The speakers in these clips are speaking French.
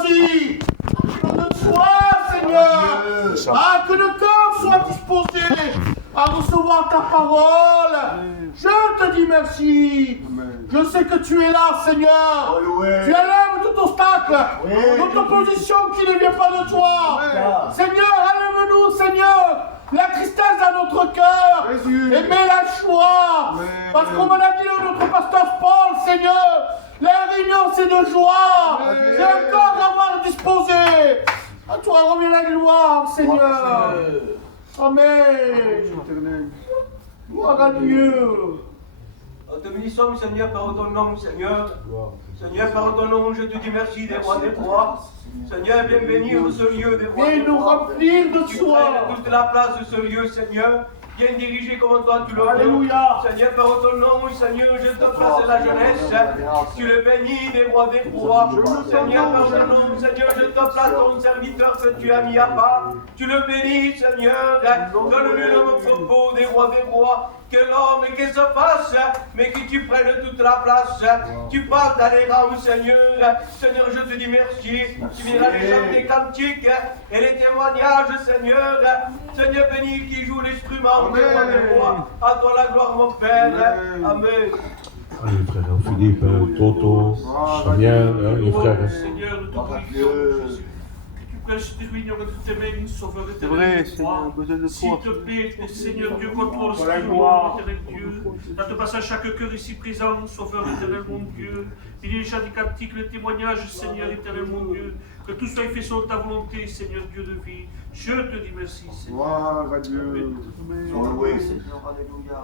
choisi. Donne toi, Seigneur. Ah, que le cœur soit disposé à recevoir ta parole. Je te dis merci. Je sais que tu es là, Seigneur. Tu élèves tout obstacle, toute opposition qui ne vient pas de toi. Seigneur, enlève-nous, Seigneur, la tristesse dans notre cœur et mets la joie. Parce qu'on me l'a dit, notre pasteur Paul, Seigneur, la réunion c'est de joie. C'est un corps à avoir disposé. À toi revient la gloire, Seigneur. Amen. Gloire à Dieu. Nous te bénissons, Seigneur, par ton nom, Seigneur. Seigneur, par ton nom, je te dis merci des rois des rois. Seigneur, viens bénir ce lieu des rois. Viens nous remplir de Tu soi. prennes toute la place de ce lieu, Seigneur. Viens diriger comme toi tu le veux. Alléluia. Seigneur, par ton nom, Seigneur, je te place la jeunesse. Tu le bénis des rois des rois. Seigneur, par ton nom, Seigneur, je te place ton serviteur que tu as mis à part. Tu le bénis, Seigneur. Donne-lui le propos des rois des rois. Que l'homme et que se fasse, mais que tu prennes toute la place. Tu parles dans les rangs, Seigneur. Seigneur, je te dis merci. Tu viendras les chants des cantiques et les témoignages, Seigneur. Seigneur béni qui joue l'instrument des rois des rois. À toi la gloire, mon Père. Amen. Allez, frère Philippe, Toto, Sonia, les frères. Seigneur, nous te glorifions, Jésus. Que tu prennes cette réunion entre tes mains, Sauveur éternel. S'il te plaît, Seigneur Dieu, contrôle ce moment, éternel Dieu. Dans te passe à chaque cœur ici présent, Sauveur éternel, mon Dieu. Il y a les chants des cantiques, le témoignage, Seigneur éternel, mon Dieu. Que tout soit fait selon ta volonté, Seigneur Dieu de vie. Je te dis merci, Seigneur. Gloire à Dieu. Sois loué, Seigneur, alléluia.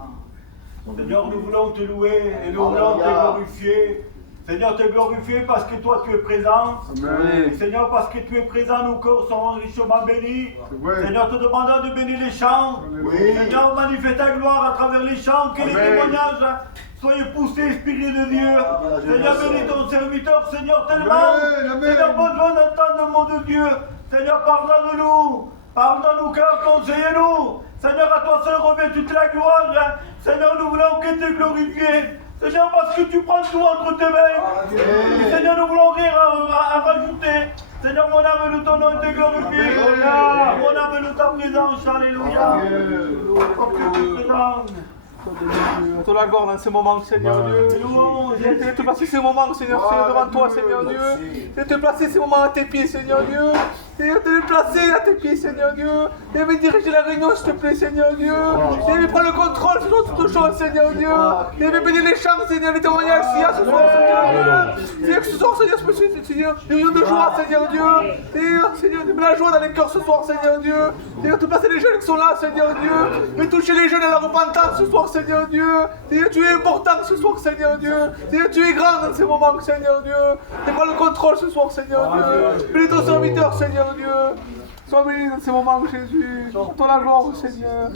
Seigneur, nous voulons te louer et nous voulons te glorifier. Seigneur, te glorifier parce que toi tu es présent. Amen. Seigneur, parce que tu es présent, nos corps sont richement bénis. vrai. Seigneur, te demandant de bénir les chants. Oui. Seigneur, manifeste ta gloire à travers les chants, que les Amen. témoignages soient poussés, Esprit de Dieu. Seigneur, bénis ton serviteur, Seigneur, tellement. Amen, amen. Seigneur, besoin d'entendre le mot de Dieu. Seigneur, pardonne-nous. Parle dans nos cœurs, conseille-nous. Seigneur, à toi seul revient toute la gloire. Seigneur, nous voulons que te glorifier. Seigneur, parce que tu prends tout entre tes mains. Et Seigneur, nous voulons rien à rajouter. Seigneur, mon âme, nous ton nom te glorifier. Mon âme, nous ta présence. Alléluia. Comme que tu es présent. À toi la gloire dans ces moments, Seigneur Dieu. Viens te placer ces moments, Seigneur, Seigneur, devant toi, Seigneur Dieu. Viens te placer ces moments à tes pieds, Seigneur Dieu. Viens te les placer à tes pieds, Seigneur Dieu. Viens me diriger la réunion, s'il te plaît, Seigneur Dieu. Viens prendre le contrôle sur toutes choses, Seigneur Dieu. Viens bénir les chants, Seigneur, les témoignages, Seigneur, ce soir, Seigneur Dieu. Seigneur, que ce soir, Seigneur, des réunions de joie, Seigneur Dieu. Seigneur, mets la joie dans les cœurs ce soir, Seigneur Dieu. Seigneur, te placer les jeunes qui sont là, Seigneur Dieu. Viens toucher les jeunes à la repentance ce soir, Seigneur Dieu. Seigneur, tu es important ce soir, Seigneur Dieu. Seigneur, tu es grand dans ces moments, Seigneur Dieu. Tu prends le contrôle ce soir, Seigneur Dieu. Bénis ton serviteur, Seigneur Dieu. Sois béni dans ces moments, Jésus. Toi la gloire, Seigneur.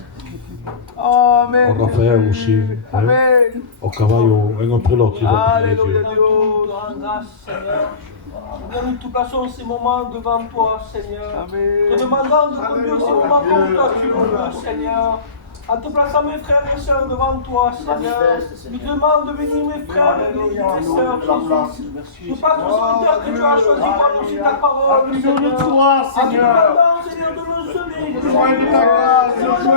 Amen. On Raphaël aussi, Amen. au cavallo, un entre l'autre, ils vont prier Alléluia, Dieu. Dieu. Nous te rendons grâce, Seigneur. Nous te plaçons ces moments devant toi, Seigneur. Amen. Te demandant de conduire ces moments comme toi tu le veux, Seigneur. En te plaçant mes frères et sœurs devant toi, Seigneur. Je te demande de bénir mes frères et mes sœurs, Jésus. Je passe au serviteur que tu as choisi pour annoncer ta parole, Besoin de Seigneur. toi, En te Seigneur. demandant, Seigneur, de nous sonner. Besoin de ta grâce, besoin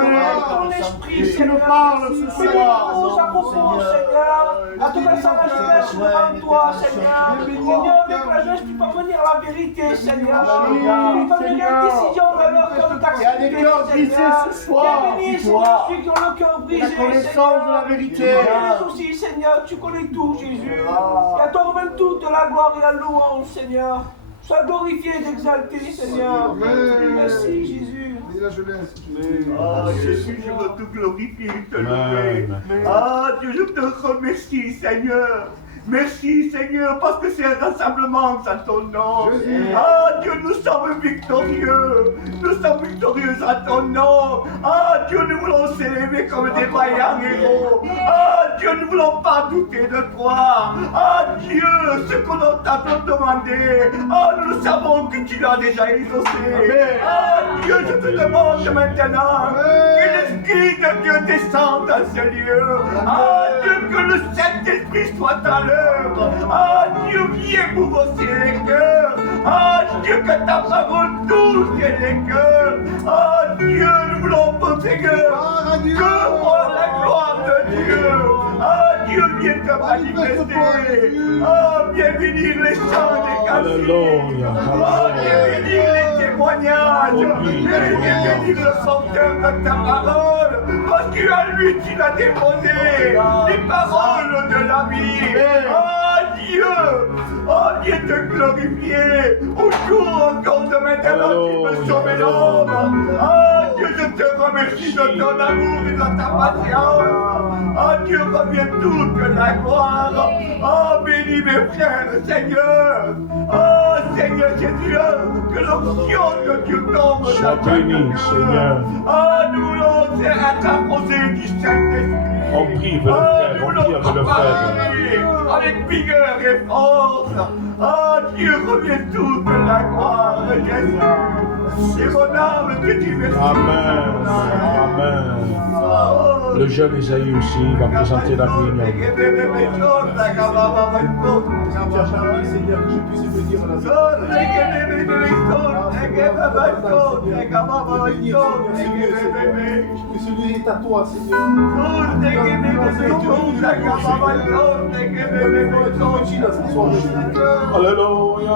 ton esprit, que tu Seigneur. nous parles ce Bénis soir. nos à propos, Seigneur. En te plaçant la jeunesse devant toi, Seigneur. Seigneur, avec la jeunesse, tu peux venir à la vérité, Seigneur. Tu peux venir à une décision dans leur cœur de Il y a des t'accepter, cœurs brisés Seigneur. ce soir. Bénis, Seigneur, ceux qui ont le cœur brisé, La connaissance de la vérité. Tu connais aussi, Seigneur, tu connais tout, Jésus. Et à toi revient toute la gloire et la louange, Seigneur. Sois glorifié et exalté, Seigneur. Amen. Merci, Jésus. Et la jeunesse. Ah, Jésus, je veux te glorifier, te louer. Amen. Ah, Dieu, je te remercie, Seigneur. Merci, Seigneur, parce que c'est un rassemblement à ton nom. Jésus. Ah, Dieu, nous sommes victorieux. Nous sommes victorieux à ton nom. Ah, Dieu, nous voulons s'élever comme des vaillants héros. Ah, Dieu, nous ne voulons pas douter de toi. Ah, Dieu, ce que l'on t'a demandé. Ah, nous savons que tu l'as déjà exaucé. Ah, Dieu, je te demande maintenant que l'Esprit de Dieu descende dans ce lieu. Ah, Dieu, que le Saint-Esprit soit à l'œuvre. Ah, Dieu, viens bouleverser les cœurs. Ah, Dieu, que ta parole touche les cœurs. Oh Dieu, nous voulons, mon Seigneur, que pour la gloire de Dieu. Oh Dieu, viens te manifester. Oh, viens bénir les chants des cantiques. Oh, viens bénir les témoignages. Viens bénir le porteur de ta parole. Parce qu'à lui, tu l'as déposé les paroles de la vie. Oh Dieu, oh Dieu te glorifier. Au jour encore de maintenant, tu peux sauver l'homme. Oh Dieu, je te remercie de ton amour et de ta patience. Oh Dieu, reviens toute la gloire. Oh, bénis mes frères, Seigneur. Oh, Seigneur Jésus, que l'onction de Dieu tombe sur Sois béni, Seigneur. Oh, nous voulons être apposés du Saint-Esprit. On prie, le frère, on prie avec le frère. Avec vigueur et force. Oh, Dieu, reviens toute la gloire, Jésus. C'est mon âme que tu veux. Amen. Amen. Le jeune Esaïe aussi va présenter la réunion. Seigneur, que je puisse venir à la que celui est à toi, Seigneur. Alléluia.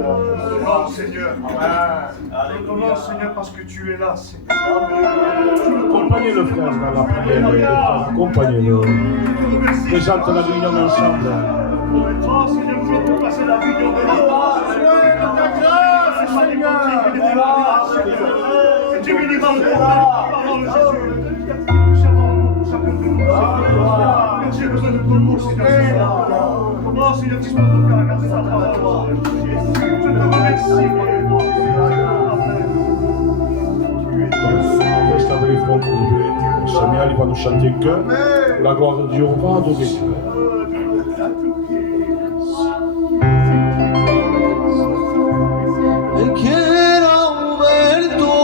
Oh Seigneur, non Seigneur parce que tu es là, Seigneur. Accompagnez le frère dans la prière. Accompagnez-le. Présente la réunion ensemble. Oh Seigneur, nous voulons passer la vie de ta grâce, Seigneur. Tu béniras la parole, Jésus. J'ai besoin de ton mot, Seigneur. Oh Seigneur, tu sois ton cœur à garder ta parole. Je te remercie, On reste avec les fronts courbés. Seigneur, il va nous chanter que pour la gloire de Dieu, on va adorer Dieu. Quiero ver tu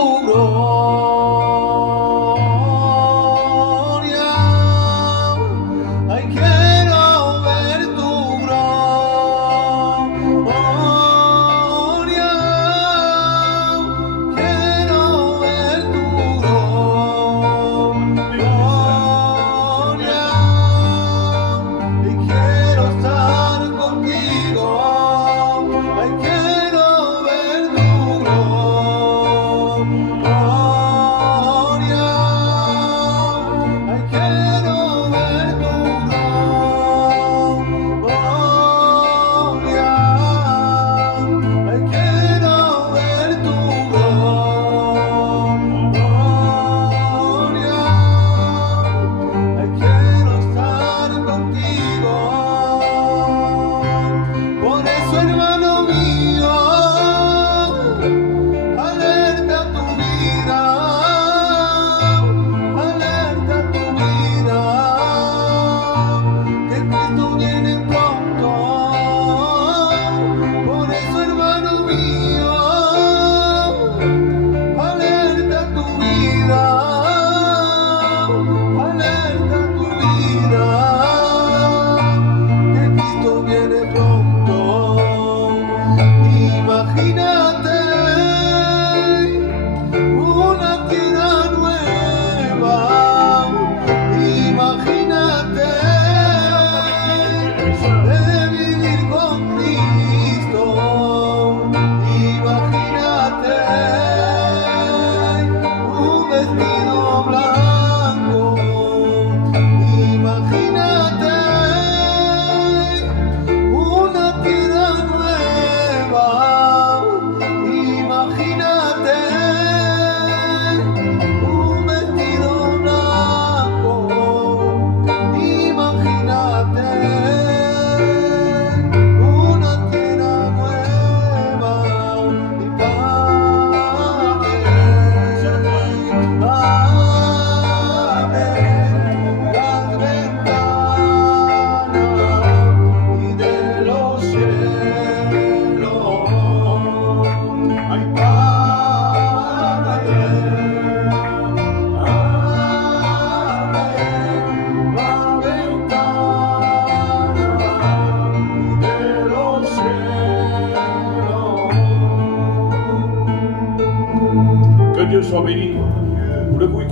Ah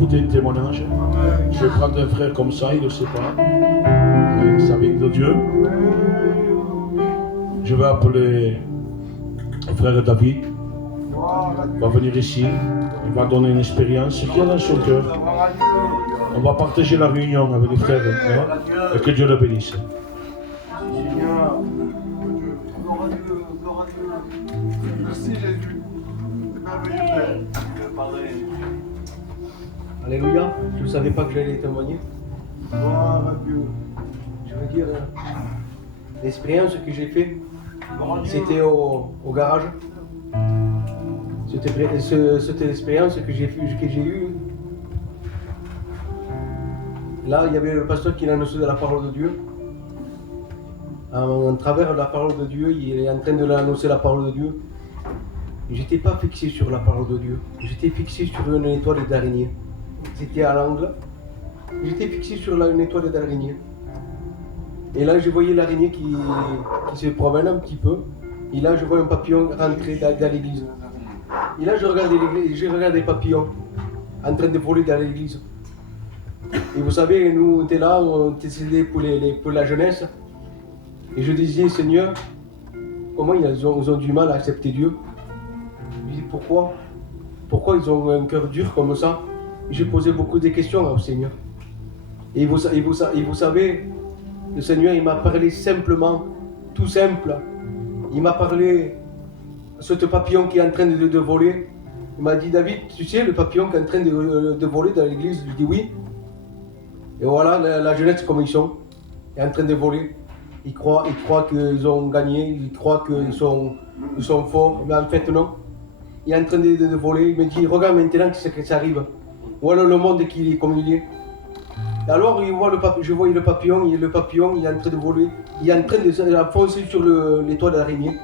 écouté le témoignage. Je vais prendre un frère comme ça, il ne le sait pas. Ça vient de Dieu. Je vais appeler le frère David. Il va venir ici. Il va donner une expérience qu'il y a dans son cœur. On va partager la réunion avec les frères. Hein, et que Dieu le bénisse. Merci Jésus. Alléluia. Je ne savais pas que j'allais témoigner. Gloire à Dieu. Je veux dire, l'expérience que j'ai faite, c'était au garage. C'était l'expérience que j'ai eue. Là, il y avait le pasteur qui annonçait la parole de Dieu. En travers de la parole de Dieu, il est en train de l'annoncer la parole de Dieu. J'étais pas fixé sur la parole de Dieu. J'étais fixé sur une étoile d'araignée. C'était à l'angle. J'étais fixé sur une étoile d'araignée. Et là, je voyais l'araignée qui se promène un petit peu. Et là, je vois un papillon rentrer dans l'église. Et là, je regarde les papillons en train de voler dans l'église. Et vous savez, nous, on était là, on était pour la jeunesse. Et je disais, Seigneur, comment ils ont du mal à accepter Dieu? Je dis, pourquoi? Pourquoi ils ont un cœur dur comme ça? Et j'ai posé beaucoup de questions au Seigneur. Et vous savez, le Seigneur, il m'a parlé simplement, tout simple. Il m'a parlé de ce papillon qui est en train de voler. Il m'a dit, David, tu sais, le papillon qui est en train de voler dans l'église? Je lui dis oui. Et voilà, la jeunesse, comme ils sont, est en train de voler. Ils croient qu'ils ont gagné, ils croient qu'ils sont forts, mais en fait non. Il est en train de voler, il me dit, regarde maintenant ce que ça arrive. Voilà le monde comme il est. Et alors je vois le papillon, il est en train de voler, il est en train de foncer sur l'étoile d'araignée.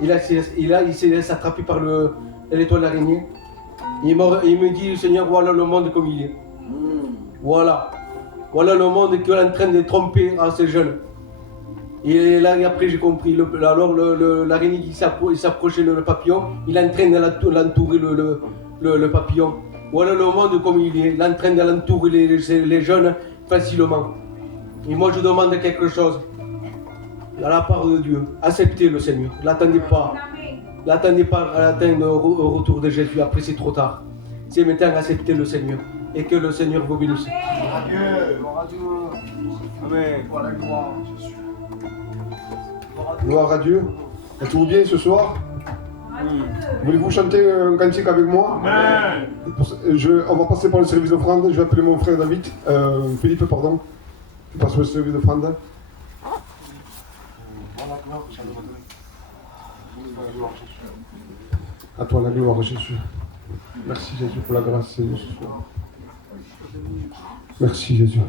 Et là, il se laisse attraper par l'étoile d'araignée. Il me dit, Seigneur, voilà le monde comme il est. Voilà le monde qui est en train de tromper à ces jeunes. Et là, après, j'ai compris. Alors, l'araignée qui s'approchait le papillon, il est en train d'entourer le papillon. Voilà le monde comme il est. Il est en train d'entourer les jeunes facilement. Et moi, je demande quelque chose. À la part de Dieu, acceptez le Seigneur. L'attendez pas. L'attendez pas à l'attendre au retour de Jésus. Après, c'est trop tard. C'est maintenant acceptez le Seigneur. Et que le Seigneur vous bénisse. Adieu. Gloire à Dieu. Amen. Pour la gloire, Jésus. Gloire à Dieu. Êtes-vous bien ce soir? Voulez-vous chanter un cantique avec moi? Amen. On va passer par le service d'offrande. Je vais appeler mon frère David. Philippe, pardon. Tu passes le service d'offrande. À toi la gloire, Jésus. Merci Jésus pour la grâce, Seigneur, ce soir. Merci Jésus.